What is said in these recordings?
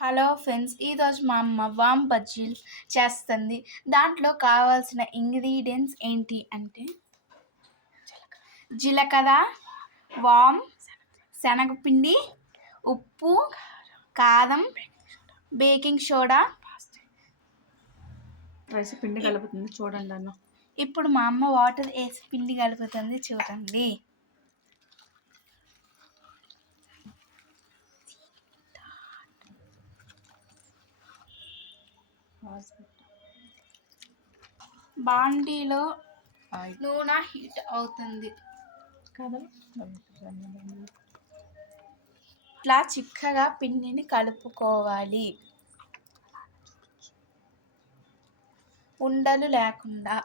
Hello friends, ఈరోజు మా అమ్మ వామ్ బజ్జీలు చేస్తుంది. దాంట్లో కావాల్సిన ఇంగ్రీడియంట్స్ ఏంటి అంటే జీలకర్ర, వామ్, శనగపిండి, ఉప్పు, కారం, బేకింగ్ సోడా. రైస్ పిండి కలుపుతుంది చూడండి అన్న. ఇప్పుడు మా అమ్మ వాటర్ వేసి పిండి కలుపుతుంది చూడండి. బాండీలో నూనె హీట్ అవుతుంది కదా. ఇట్లా చిక్కగా పిండిని కలుపుకోవాలి, ఉండలు లేకుండా.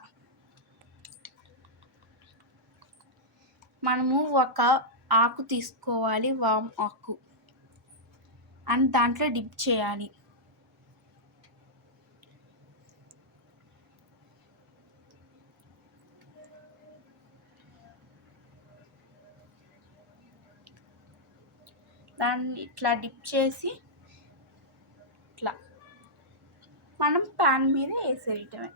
మనము ఒక ఆకు తీసుకోవాలి, వామ్ ఆకు, అండ్ దాంట్లో డిప్ చేయాలి. దాన్ని ఇట్లా డిప్ చేసి ఇట్లా మనం ప్యాన్ మీద వేసేయటమే.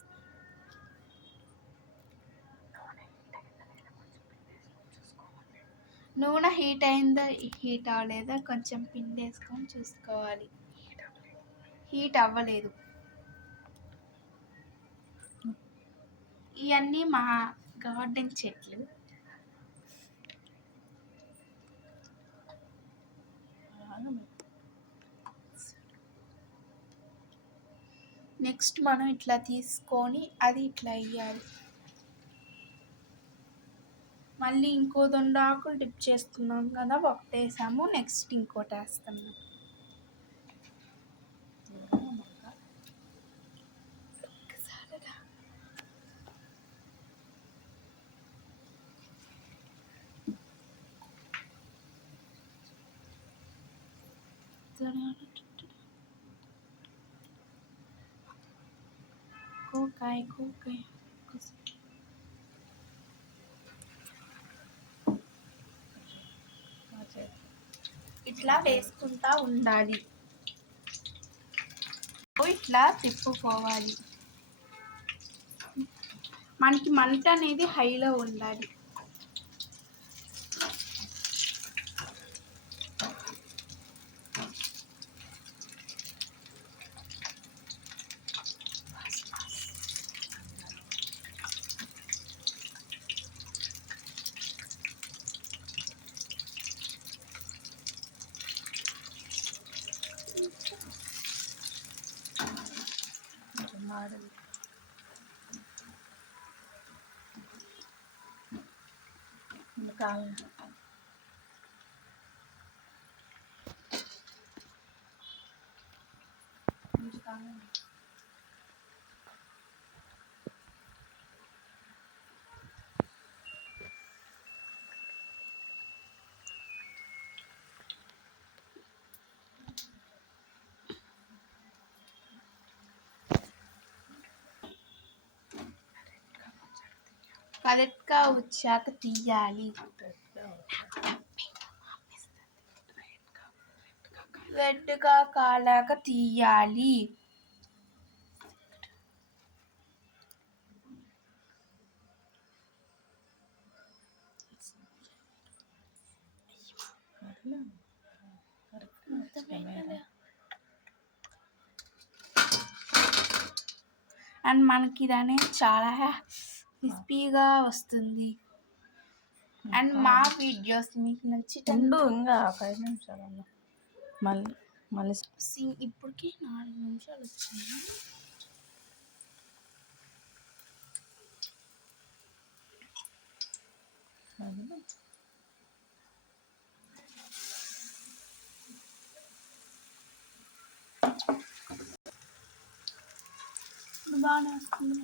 నూనె హీట్ అయిందా హీట్ అవ్వలేదా కొంచెం పిండి వేసుకొని చూసుకోవాలి. హీట్ అవ్వలేదు. ఇవన్నీ మా గార్డెన్ చెట్లు. నెక్స్ట్ మనం ఇట్లా తీసుకొని అది ఇట్లా వేయాలి. మళ్ళీ ఇంకో 2 ఆకులు డిప్ చేసుకున్నాం కదా, ఒకటి వేసాము, నెక్స్ట్ ఇంకోటి వేస్తున్నాం. కూకాయ ఇట్లా వేసుకుంటా ఉండాలి, ఇట్లా తిప్పుకోవాలి. మనకి మంట అనేది హైలో ఉండాలి. కరెక్ట్గా వచ్చాక తీయాలి. రెడ్గా కాలాక తీయాలి. అండ్ మనకి ఇది అనేది చాలా క్రిస్పీగా వస్తుంది. అండ్ మా వీడియోస్ మీకు నచ్చి ఇంకా 5 నిమిషాలు మళ్ళీ ఇప్పటికి 4 నిమిషాలు వచ్చింది. బాగానే వస్తుంది.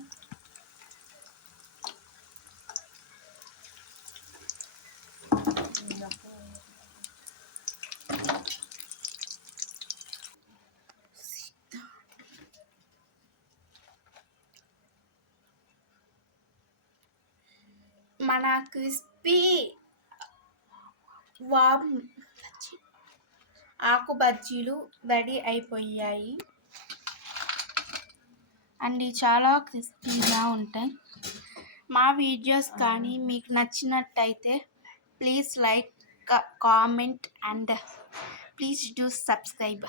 మన క్రిస్పీ వామ్ ఆకు బజ్జీలు రెడీ అయిపోయాయి అండ్ ఇవి చాలా క్రిస్పీగా ఉంటాయి. మా వీడియోస్ కానీ మీకు నచ్చినట్టయితే please like, comment and please do subscribe.